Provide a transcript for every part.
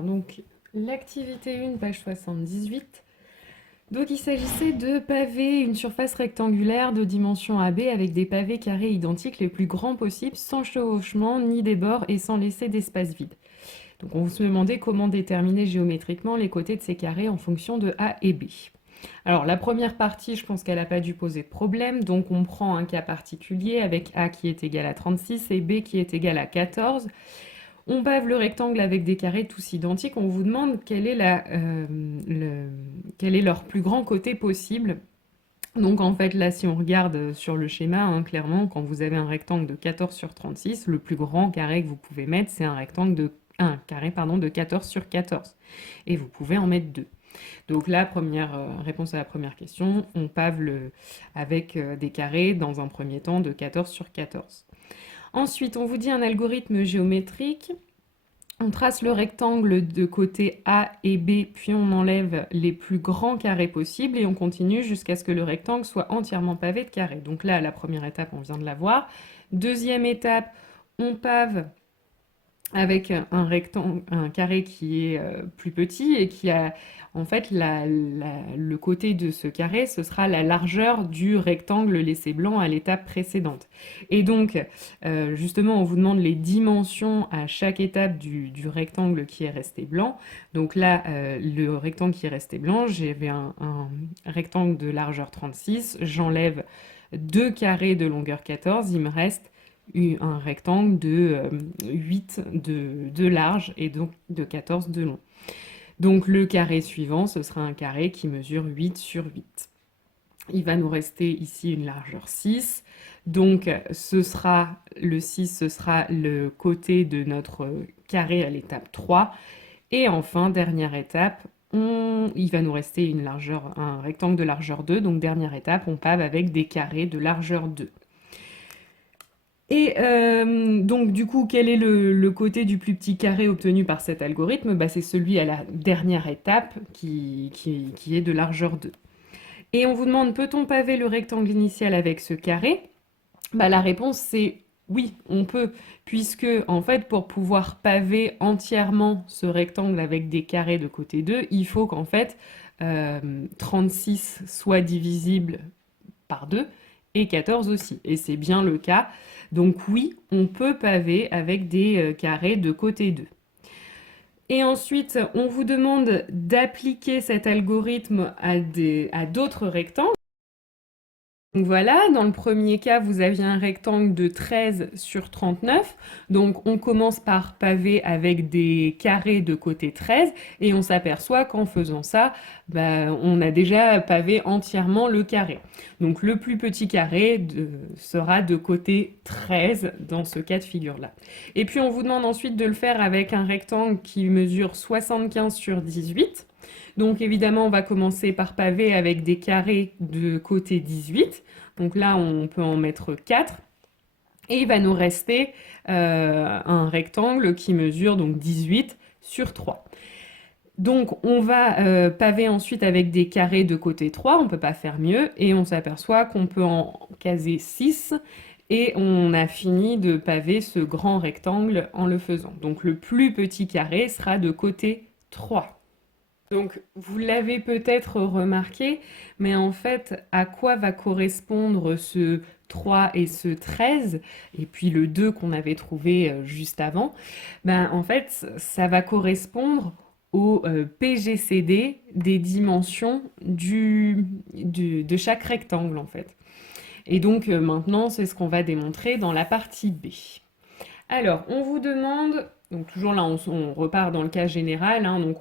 Alors, donc, l'activité 1, page 78. Donc, il s'agissait de paver une surface rectangulaire de dimension AB avec des pavés carrés identiques les plus grands possibles, sans chevauchement ni débord et sans laisser d'espace vide. Donc, on se demandait comment déterminer géométriquement les côtés de ces carrés en fonction de A et B. Alors, la première partie, je pense qu'elle n'a pas dû poser de problème. Donc, on prend un cas particulier avec A qui est égal à 36 et B qui est égal à 14. On pave le rectangle avec des carrés tous identiques. On vous demande quel est leur plus grand côté possible. Donc en fait là si on regarde sur le schéma, hein, clairement quand vous avez un rectangle de 14 sur 36, le plus grand carré que vous pouvez mettre c'est un carré de 14 sur 14. Et vous pouvez en mettre deux. Donc la première réponse à la première question, on pave avec des carrés dans un premier temps de 14 sur 14. Ensuite, on vous dit un algorithme géométrique. On trace le rectangle de côté A et B, puis on enlève les plus grands carrés possibles et on continue jusqu'à ce que le rectangle soit entièrement pavé de carrés. Donc là, la première étape, on vient de la voir. Deuxième étape, on pave avec un carré qui est plus petit et qui a en fait le côté de ce carré, ce sera la largeur du rectangle laissé blanc à l'étape précédente. Et donc, justement, on vous demande les dimensions à chaque étape du rectangle qui est resté blanc. Donc là, le rectangle qui est resté blanc, j'avais un rectangle de largeur 36, j'enlève 2 carrés de longueur 14, il me reste un rectangle de 8 de large et donc de 14 de long. Donc le carré suivant, ce sera un carré qui mesure 8 sur 8. Il va nous rester ici une largeur 6. Donc ce sera le côté de notre carré à l'étape 3. Et enfin, dernière étape, il va nous rester un rectangle de largeur 2. Donc dernière étape, on pave avec des carrés de largeur 2. Et donc du coup, quel est le côté du plus petit carré obtenu par cet algorithme? Bah, c'est celui à la dernière étape qui est de largeur 2. Et on vous demande, peut-on paver le rectangle initial avec ce carré? Bah, la réponse c'est oui, on peut, puisque en fait pour pouvoir paver entièrement ce rectangle avec des carrés de côté 2, il faut qu'en fait 36 soit divisible par 2 et 14 aussi. Et c'est bien le cas. Donc oui, on peut paver avec des carrés de côté 2. Et ensuite, on vous demande d'appliquer cet algorithme à d'autres rectangles. Donc voilà, dans le premier cas, vous aviez un rectangle de 13 sur 39. Donc on commence par paver avec des carrés de côté 13 et on s'aperçoit qu'en faisant ça, on a déjà pavé entièrement le carré. Donc le plus petit carré sera de côté 13 dans ce cas de figure-là. Et puis on vous demande ensuite de le faire avec un rectangle qui mesure 75 sur 18. Donc évidemment, on va commencer par paver avec des carrés de côté 18. Donc là, on peut en mettre 4. Et il va nous rester un rectangle qui mesure donc 18 sur 3. Donc on va paver ensuite avec des carrés de côté 3, on ne peut pas faire mieux, et on s'aperçoit qu'on peut en caser 6, et on a fini de paver ce grand rectangle en le faisant. Donc le plus petit carré sera de côté 3. Donc, vous l'avez peut-être remarqué, mais en fait, à quoi va correspondre ce 3 et ce 13, et puis le 2 qu'on avait trouvé juste avant? En fait, ça va correspondre au PGCD des dimensions de chaque rectangle, en fait. Et donc, maintenant, c'est ce qu'on va démontrer dans la partie B. Alors, on vous demande, donc toujours là, on repart dans le cas général, hein, donc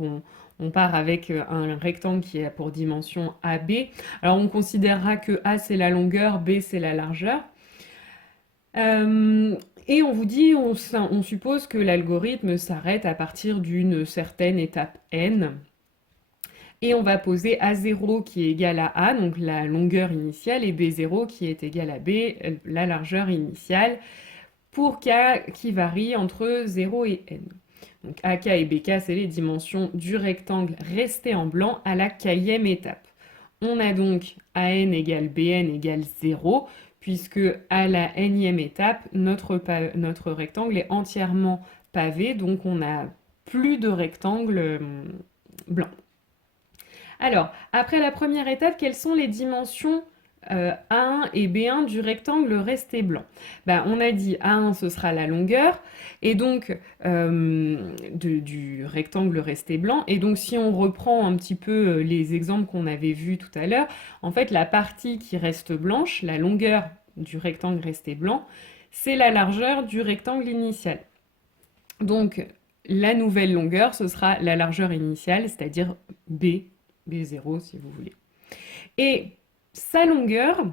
on part avec un rectangle qui a pour dimension AB. Alors, on considérera que A, c'est la longueur, B, c'est la largeur. Et on vous dit, on suppose que l'algorithme s'arrête à partir d'une certaine étape n. Et on va poser A0 qui est égal à A, donc la longueur initiale, et B0 qui est égal à B, la largeur initiale, pour K qui varie entre 0 et n. Donc AK et BK, c'est les dimensions du rectangle resté en blanc à la kème étape. On a donc AN égale BN égale 0, puisque à la nème étape, notre rectangle est entièrement pavé, donc on a plus de rectangles blancs. Alors, après la première étape, quelles sont les dimensions A1 et B1 du rectangle resté blanc? On a dit A1, ce sera la longueur, et donc du rectangle resté blanc. Et donc, si on reprend un petit peu les exemples qu'on avait vus tout à l'heure, en fait, la partie qui reste blanche, la longueur du rectangle resté blanc, c'est la largeur du rectangle initial. Donc, la nouvelle longueur, ce sera la largeur initiale, c'est-à-dire B0 si vous voulez. Et sa longueur,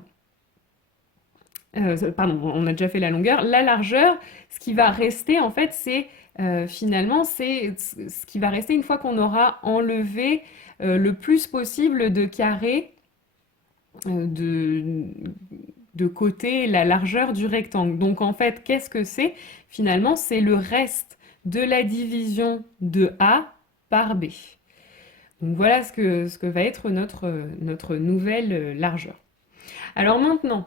pardon, on a déjà fait la longueur, la largeur, ce qui va rester en fait, c'est finalement, c'est ce qui va rester une fois qu'on aura enlevé le plus possible de carrés de côté la largeur du rectangle. Donc en fait, qu'est-ce que c'est? Finalement, c'est le reste de la division de A par B. Donc voilà ce que va être notre nouvelle largeur. Alors maintenant,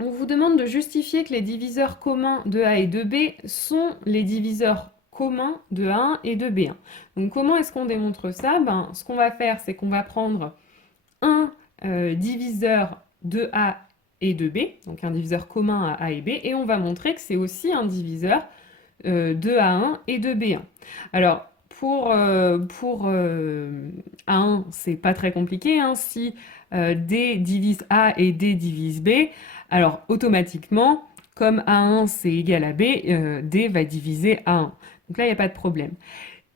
on vous demande de justifier que les diviseurs communs de A et de B sont les diviseurs communs de A1 et de B1. Donc comment est-ce qu'on démontre ça? Ce qu'on va faire, c'est qu'on va prendre un diviseur de A et de B, donc un diviseur commun à A et B, et on va montrer que c'est aussi un diviseur de A1 et de B1. Alors, pour A1, c'est pas très compliqué, hein. Si D divise A et D divise B, alors automatiquement, comme A1 c'est égal à B, D va diviser A1. Donc là, il n'y a pas de problème.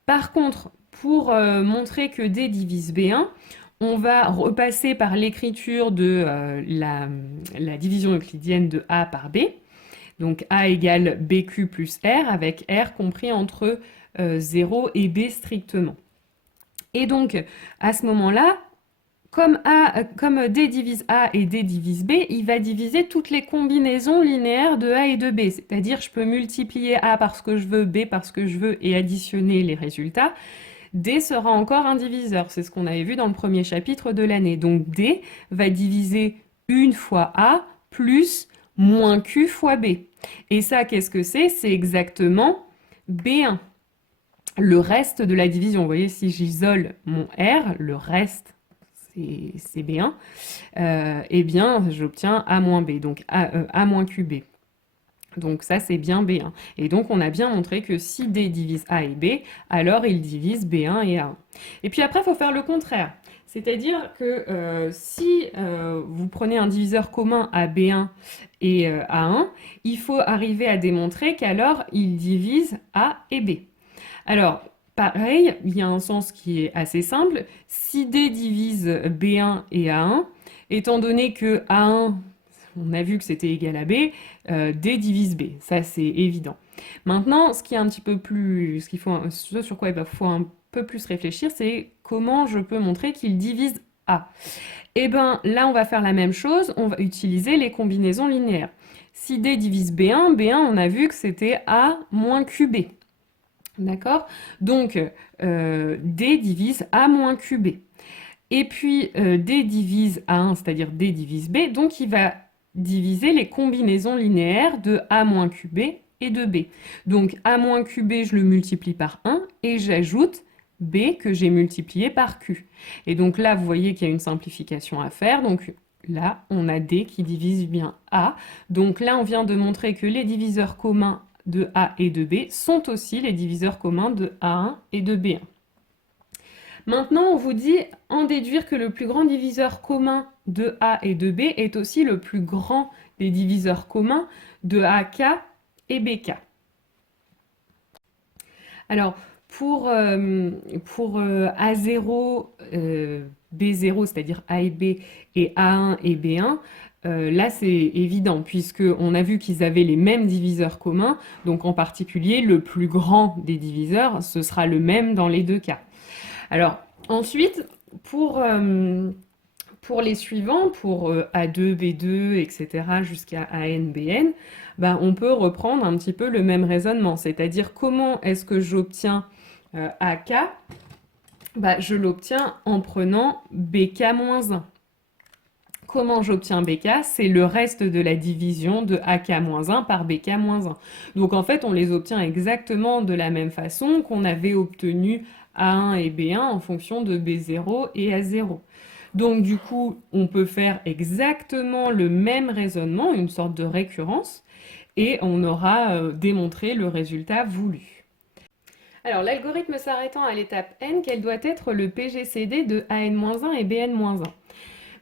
Par contre, pour montrer que D divise B1, on va repasser par l'écriture de la division euclidienne de A par B. Donc A égale BQ plus R, avec R compris entre 0 et B strictement. Et donc, à ce moment-là, comme D divise A et D divise B, il va diviser toutes les combinaisons linéaires de A et de B. C'est-à-dire, je peux multiplier A parce que je veux, B parce que je veux, et additionner les résultats. D sera encore un diviseur. C'est ce qu'on avait vu dans le premier chapitre de l'année. Donc, D va diviser une fois A plus moins Q fois B. Et ça, qu'est-ce que c'est? C'est exactement B1. Le reste de la division, vous voyez, si j'isole mon R, le reste, c'est B1, eh bien, j'obtiens A moins B, donc A moins QB. Donc ça, c'est bien B1. Et donc, on a bien montré que si D divise A et B, alors il divise B1 et A1. Et puis après, il faut faire le contraire. C'est-à-dire que si vous prenez un diviseur commun à B1 et A1, il faut arriver à démontrer qu'alors il divise A et B. Alors, pareil, il y a un sens qui est assez simple. Si D divise B1 et A1, étant donné que A1, on a vu que c'était égal à B, D divise B. Ça, c'est évident. Maintenant, ce qui est un petit peu plus, ce sur quoi il faut un peu plus réfléchir, c'est comment je peux montrer qu'il divise A. Eh bien, là, on va faire la même chose. On va utiliser les combinaisons linéaires. Si D divise B1, B1, on a vu que c'était A moins QB. D'accord? Donc, D divise A moins QB. Et puis, D divise A1, c'est-à-dire D divise B. Donc, il va diviser les combinaisons linéaires de A moins QB et de B. Donc, A moins QB, je le multiplie par 1 et j'ajoute B que j'ai multiplié par Q. Et donc là, vous voyez qu'il y a une simplification à faire. Donc là, on a D qui divise bien A. Donc là, on vient de montrer que les diviseurs communs de A et de B sont aussi les diviseurs communs de A1 et de B1. Maintenant, on vous dit en déduire que le plus grand diviseur commun de A et de B est aussi le plus grand des diviseurs communs de AK et BK. Alors, pour A0, B0, c'est-à-dire A et B, et A1 et B1, là c'est évident, puisqu'on a vu qu'ils avaient les mêmes diviseurs communs, donc en particulier le plus grand des diviseurs, ce sera le même dans les deux cas. Alors, ensuite, pour les suivants, pour A2, B2, etc., jusqu'à AN, BN, on peut reprendre un petit peu le même raisonnement, c'est-à-dire comment est-ce que j'obtiens AK? Je l'obtiens en prenant BK-1. Comment j'obtiens BK? C'est le reste de la division de AK-1 par BK-1. Donc en fait, on les obtient exactement de la même façon qu'on avait obtenu A1 et B1 en fonction de B0 et A0. Donc du coup, on peut faire exactement le même raisonnement, une sorte de récurrence, et on aura démontré le résultat voulu. Alors, l'algorithme s'arrêtant à l'étape n, quel doit être le PGCD de AN-1 et BN-1?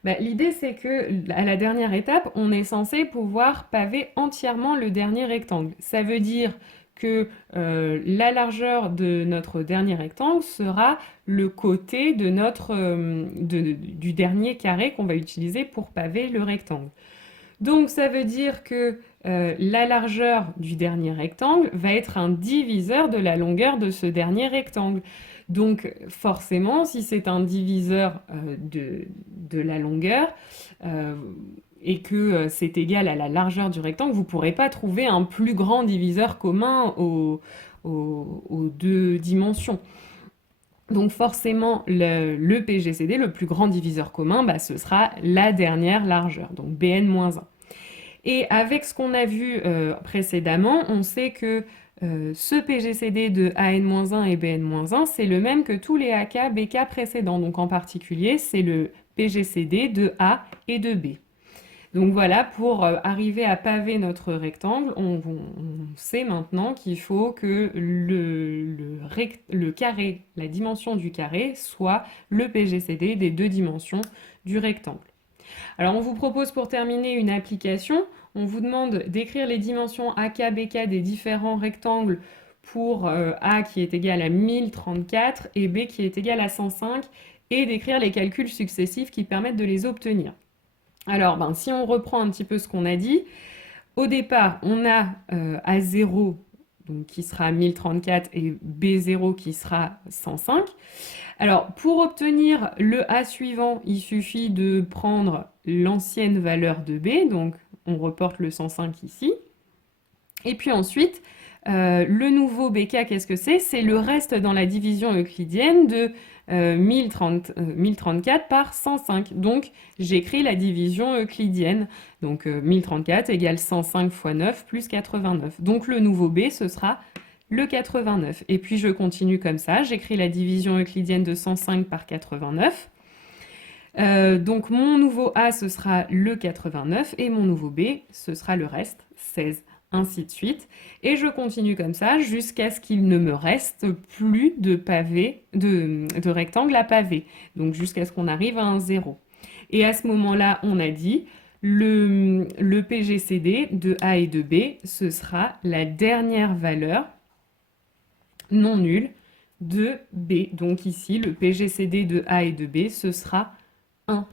Bah, l'idée, c'est que à la dernière étape, on est censé pouvoir paver entièrement le dernier rectangle. Ça veut dire que la largeur de notre dernier rectangle sera le côté de du dernier carré qu'on va utiliser pour paver le rectangle. Donc ça veut dire que la largeur du dernier rectangle va être un diviseur de la longueur de ce dernier rectangle. Donc forcément, si c'est un diviseur de la longueur et que c'est égal à la largeur du rectangle, vous ne pourrez pas trouver un plus grand diviseur commun aux deux dimensions. Donc forcément, le PGCD, le plus grand diviseur commun, bah, ce sera la dernière largeur, donc Bn-1. Et avec ce qu'on a vu précédemment, on sait que ce PGCD de AN-1 et BN-1, c'est le même que tous les AK, BK précédents. Donc en particulier, c'est le PGCD de A et de B. Donc voilà, pour arriver à paver notre rectangle, on sait maintenant qu'il faut que le carré, la dimension du carré, soit le PGCD des deux dimensions du rectangle. Alors on vous propose pour terminer une application. On vous demande d'écrire les dimensions AK, BK des différents rectangles pour A qui est égal à 1034 et B qui est égal à 105 et d'écrire les calculs successifs qui permettent de les obtenir. Alors, si on reprend un petit peu ce qu'on a dit, au départ, on a A0 donc, qui sera 1034 et B0 qui sera 105. Alors, pour obtenir le A suivant, il suffit de prendre l'ancienne valeur de B, donc on reporte le 105 ici. Et puis ensuite, le nouveau BK, qu'est-ce que c'est? C'est le reste dans la division euclidienne de 1034 par 105. Donc, j'écris la division euclidienne. Donc, 1034 égale 105 fois 9 plus 89. Donc, le nouveau B, ce sera le 89. Et puis, je continue comme ça. J'écris la division euclidienne de 105 par 89. Donc, mon nouveau A, ce sera le 89. Et mon nouveau B, ce sera le reste, 16. Ainsi de suite. Et je continue comme ça jusqu'à ce qu'il ne me reste plus de de rectangles à paver. Donc jusqu'à ce qu'on arrive à un 0. Et à ce moment-là, on a dit le PGCD de A et de B, ce sera la dernière valeur non nulle de B. Donc ici, le PGCD de A et de B, ce sera 1.